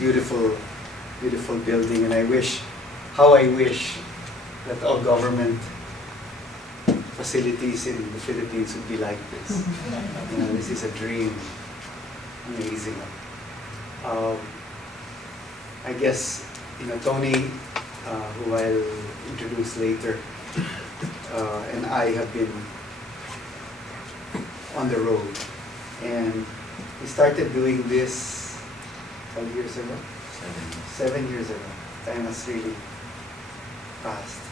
beautiful, beautiful building, and I wish that all government facilities in the Philippines would be like this. You know, this is a dream. Amazing. I guess, you know, Tony, who I'll introduce later, and I have been on the road, and we started doing this 5 years ago? 7 years ago. Time has really passed.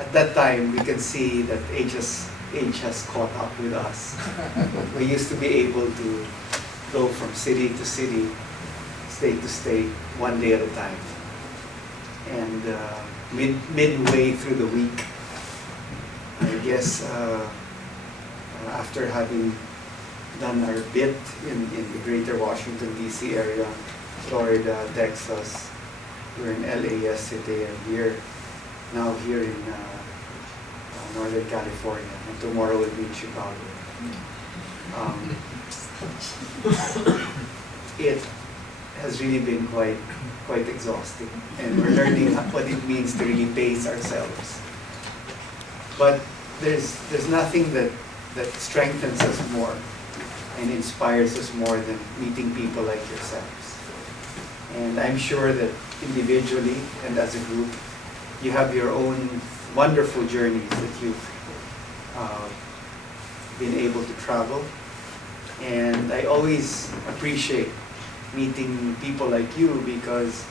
At that time, we can see that age has caught up with us. We used to be able to go from city to city, state to state, one day at a time. And midway through the week, I guess after having done our bit in the greater Washington, D.C. area, Florida, Texas, we're in LA yesterday, and we're now here in Northern California, and tomorrow we'll be in Chicago. It has really been quite exhausting, and we're learning what it means to really pace ourselves. But there's nothing that strengthens us more and inspires us more than meeting people like yourselves. And I'm sure that individually and as a group, you have your own wonderful journeys that you've been able to travel. And I always appreciate meeting people like you, because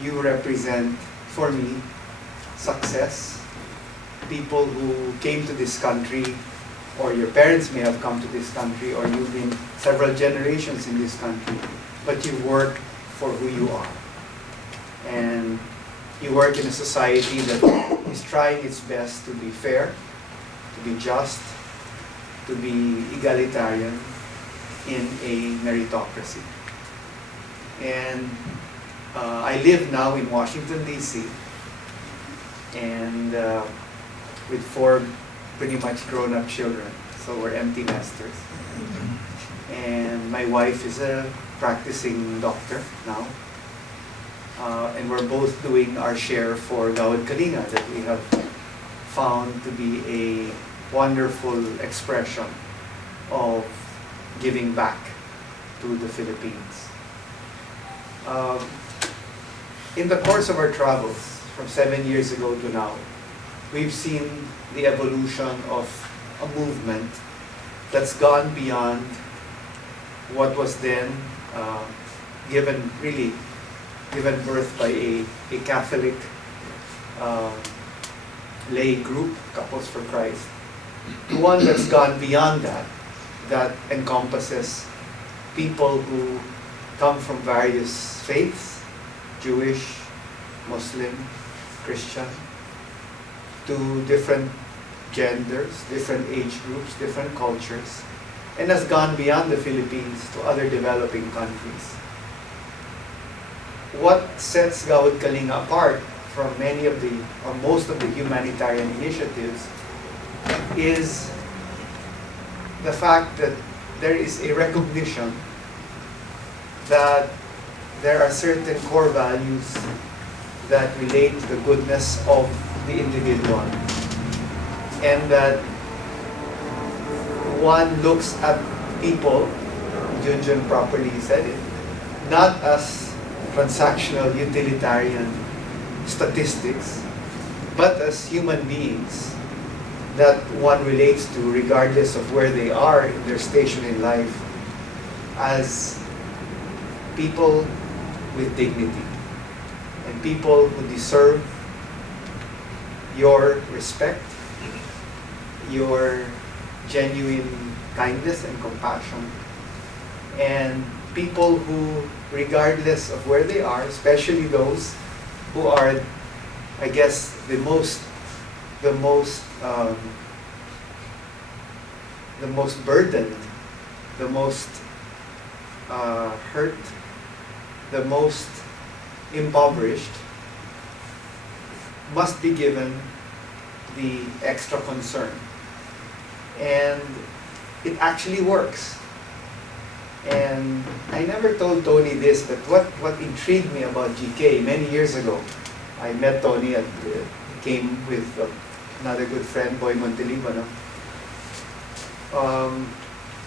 you represent, for me, success. People who came to this country, or your parents may have come to this country, or you've been several generations in this country, but you work for who you are. And you work in a society that is trying its best to be fair, to be just, to be egalitarian in a meritocracy. And I live now in Washington, D.C., and with 4 pretty much grown-up children, so we're empty nesters. And my wife is a practicing doctor now, and we're both doing our share for Gawad Kalinga, that we have found to be a wonderful expression of giving back to the Philippines. In the course of our travels, from 7 years ago to now, we've seen the evolution of a movement that's gone beyond what was then given birth by a Catholic lay group, Couples for Christ, to one that's gone beyond that encompasses people who come from various faiths, Jewish, Muslim, Christian, to different genders, different age groups, different cultures, and has gone beyond the Philippines to other developing countries. What sets Gawad Kalinga apart from many of the, or most of the humanitarian initiatives is the fact that there is a recognition that there are certain core values that relate to the goodness of the individual, and that one looks at people, Junjun properly said it, not as transactional utilitarian statistics, but as human beings that one relates to regardless of where they are in their station in life, as people with dignity and people who deserve your respect, your genuine kindness and compassion, and people who, regardless of where they are, especially those who are, I guess, the most burdened, the most hurt, the most impoverished, must be given the extra concern. And it actually works. And I never told Tony this, but what intrigued me about GK many years ago, I met Tony at, came with another good friend, Boy Montelibano,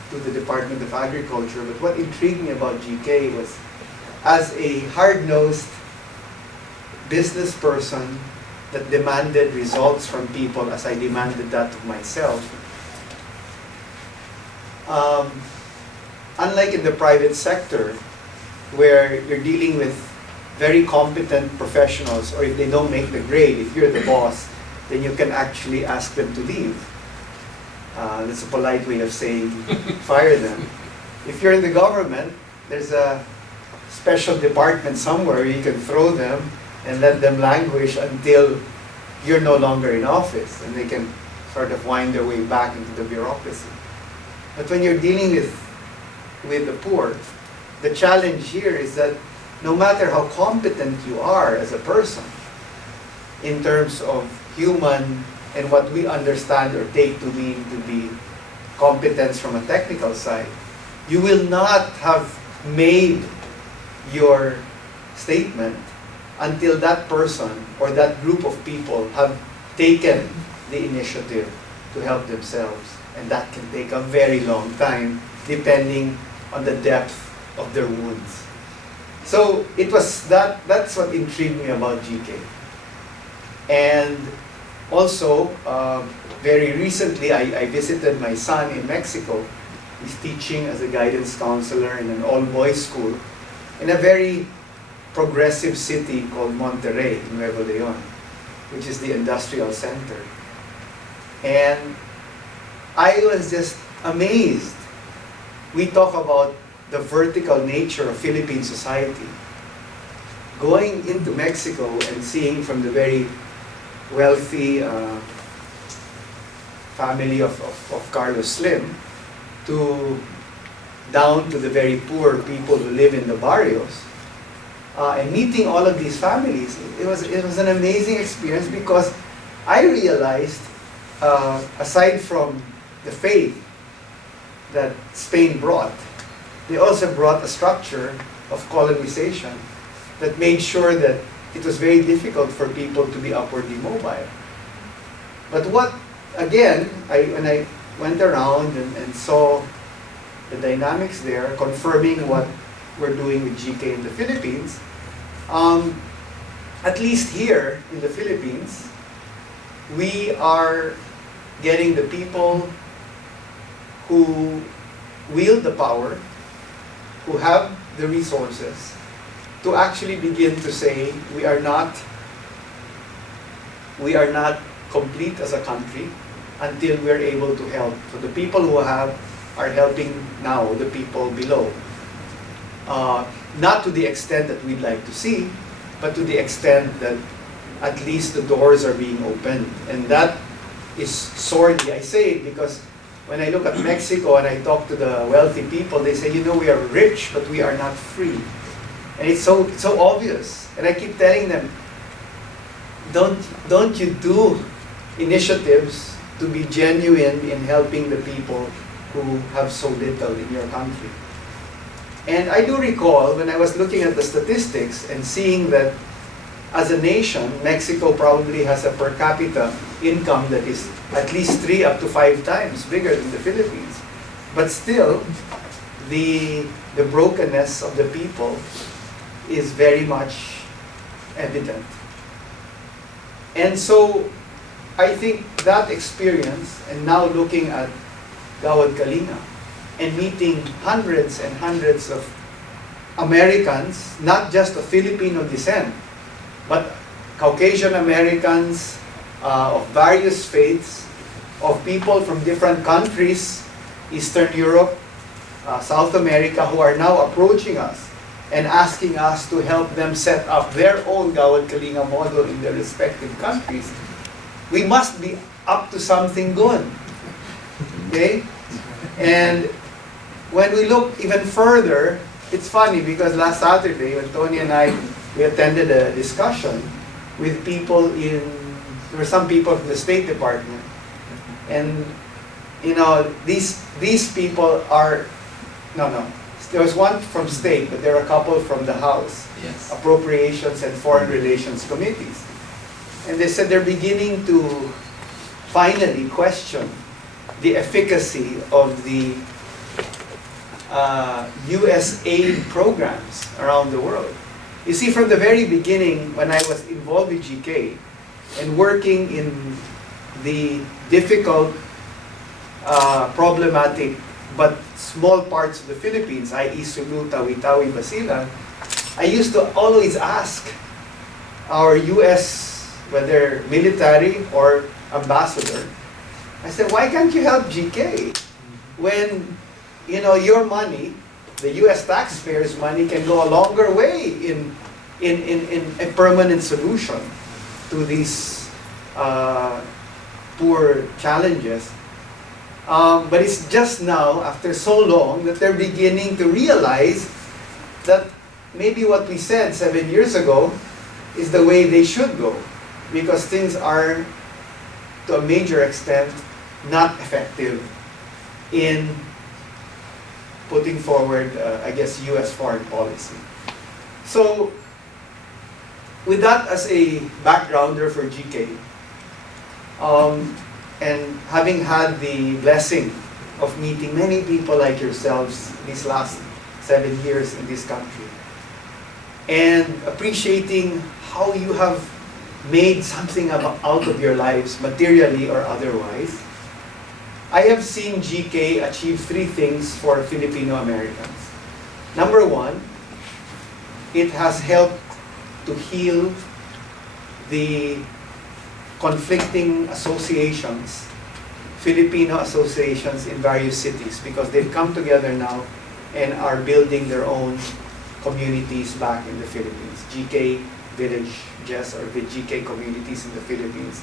to the Department of Agriculture. But what intrigued me about GK was, as a hard-nosed business person that demanded results from people as I demanded that of myself, unlike in the private sector, where you're dealing with very competent professionals, or if they don't make the grade, if you're the boss, then you can actually ask them to leave. That's a polite way of saying fire them. If you're in the government, there's a special department somewhere you can throw them and let them languish until you're no longer in office, and they can sort of wind their way back into the bureaucracy. But when you're dealing with the poor, the challenge here is that no matter how competent you are as a person, in terms of human and what we understand or take to mean to be competence from a technical side, you will not have made your statement until that person or that group of people have taken the initiative to help themselves. And that can take a very long time, depending on the depth of their wounds. So it was that's what intrigued me about GK. And also, very recently, I visited my son in Mexico. He's teaching as a guidance counselor in an all-boys school in a very progressive city called Monterrey, Nuevo Leon, which is the industrial center. And I was just amazed. We talk about the vertical nature of Philippine society. Going into Mexico and seeing from the very wealthy family of Carlos Slim to down to the very poor people who live in the barrios, and meeting all of these families, it was an amazing experience, because I realized, aside from the faith that Spain brought, they also brought a structure of colonization that made sure that it was very difficult for people to be upwardly mobile. But what, again, when I went around and saw the dynamics there, confirming what we're doing with GK in the Philippines, at least here in the Philippines, we are getting the people who wield the power, who have the resources, to actually begin to say we are not complete as a country until we're able to help. So the people who have are helping now the people below. Not to the extent that we'd like to see, but to the extent that at least the doors are being opened. And that is sorely. I say it because when I look at Mexico and I talk to the wealthy people, they say, you know, we are rich, but we are not free. And it's so obvious. And I keep telling them, don't you do initiatives to be genuine in helping the people who have so little in your country. And I do recall when I was looking at the statistics and seeing that as a nation, Mexico probably has a per capita income that is at least 3 up to 5 times bigger than the Philippines. But still, the brokenness of the people is very much evident. And so I think that experience, and now looking at Gawad Kalinga and meeting hundreds and hundreds of Americans, not just of Filipino descent, but Caucasian Americans of various faiths, of people from different countries, Eastern Europe, South America, who are now approaching us and asking us to help them set up their own Gawad Kalinga model in their respective countries. We must be up to something good. Okay? And when we look even further, it's funny because last Saturday when Tony and I, we attended a discussion with people there were some people from the State Department. And, you know, these people are, there was one from state, but there are a couple from the House, Yes. Appropriations and Foreign Relations Committees. And they said they're beginning to finally question the efficacy of the US aid programs around the world. You see, from the very beginning, when I was involved with GK and working in the difficult, problematic, but small parts of the Philippines, i.e. Sulu, Tawi-Tawi, Basilan, I used to always ask our US, whether military or ambassador, I said, why can't you help GK when, you know, your money, the US taxpayers' money, can go a longer way in a permanent solution to these poor challenges. But it's just now, after so long, that they're beginning to realize that maybe what we said 7 years ago is the way they should go, because things are, to a major extent, not effective in putting forward, I guess, US foreign policy. So, with that as a backgrounder for GK, and having had the blessing of meeting many people like yourselves these last 7 years in this country, and appreciating how you have made something out of your lives, materially or otherwise, I have seen GK achieve 3 things for Filipino Americans. Number 1, it has helped to heal the conflicting associations, Filipino associations in various cities, because they've come together now and are building their own communities back in the Philippines. GK villages or the GK communities in the Philippines,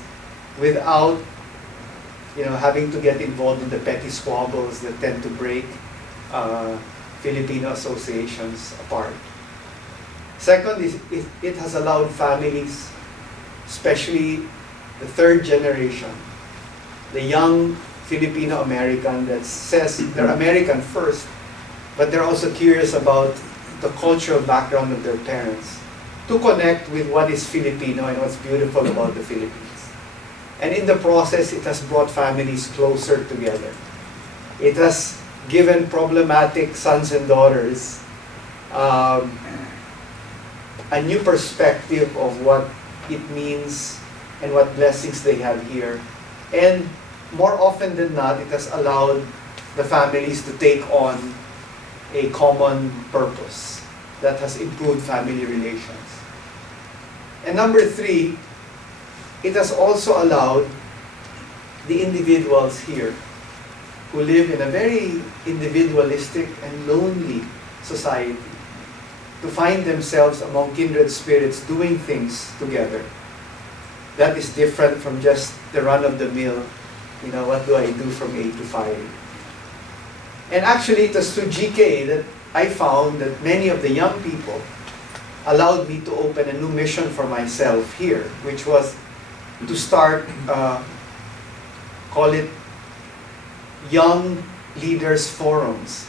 without, you know, having to get involved in the petty squabbles that tend to break Filipino associations apart. Second is it has allowed families, especially the 3rd generation, the young Filipino American that says they're American first, but they're also curious about the cultural background of their parents, to connect with what is Filipino and what's beautiful about the Philippines. And in the process, it has brought families closer together. It has given problematic sons and daughters a new perspective of what it means and what blessings they have here. And more often than not, it has allowed the families to take on a common purpose that has improved family relations. And number 3, it has also allowed the individuals here who live in a very individualistic and lonely society to find themselves among kindred spirits doing things together. That is different from just the run-of-the-mill, you know, what do I do from 8 to 5? And actually, it was through GK that I found that many of the young people allowed me to open a new mission for myself here, which was to start, call it Young Leaders Forums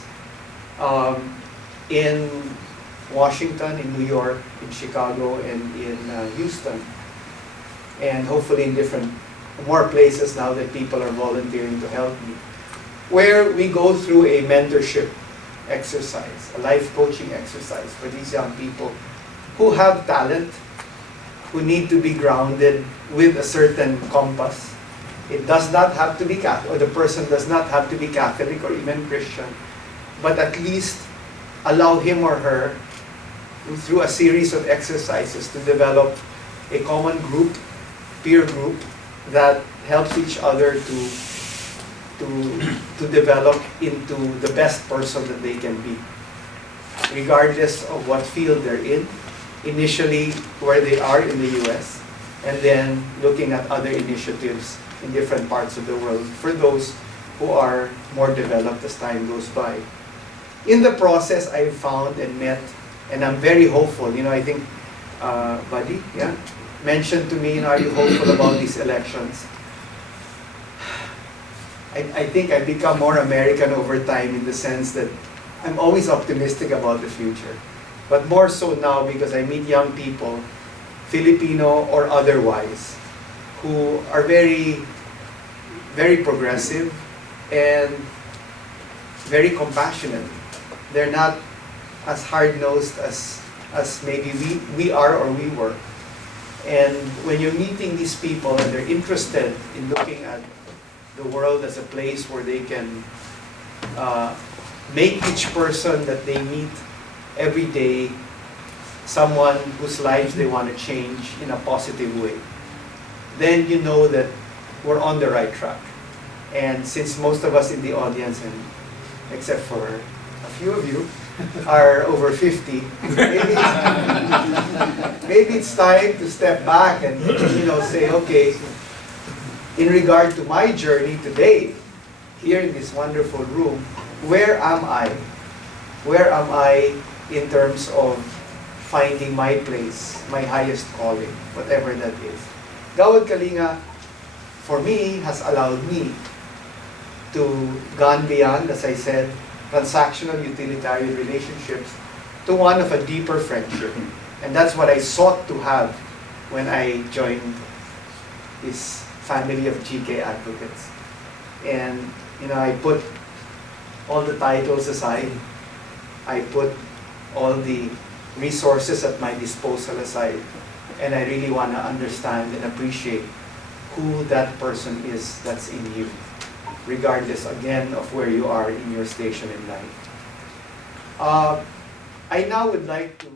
in Washington, in New York, in Chicago, and in Houston. And hopefully in more places now that people are volunteering to help me, where we go through a mentorship exercise, a life coaching exercise for these young people who have talent, who need to be grounded with a certain compass. It does not have to be Catholic, or the person does not have to be Catholic or even Christian, but at least allow him or her, through a series of exercises, to develop a common group, peer group, that helps each other to develop into the best person that they can be, regardless of what field they're in, initially where they are in the US, and then looking at other initiatives in different parts of the world for those who are more developed as time goes by. In the process, I've found and met, and I'm very hopeful, you know, I think Buddy, yeah, mentioned to me, you know, are you hopeful about these elections? I think I've become more American over time, in the sense that I'm always optimistic about the future. But more so now because I meet young people, Filipino or otherwise, who are very, very progressive and very compassionate. They're not as hard-nosed as maybe we are or we were. And when you're meeting these people and they're interested in looking at the world as a place where they can make each person that they meet every day someone whose lives they want to change in a positive way, then you know that we're on the right track. And since most of us in the audience, and except for a few of you, are over 50, maybe it's time to step back and say, okay, in regard to my journey today, here in this wonderful room, where am I? Where am I in terms of finding my place, my highest calling, whatever that is? Gawad Kalinga, for me, has allowed me to gone beyond, as I said, transactional utilitarian relationships to one of a deeper friendship. And that's what I sought to have when I joined this family of GK advocates. And I put all the titles aside. I put all the resources at my disposal aside. And I really want to understand and appreciate who that person is that's in you, regardless, again, of where you are in your station in life. I now would like to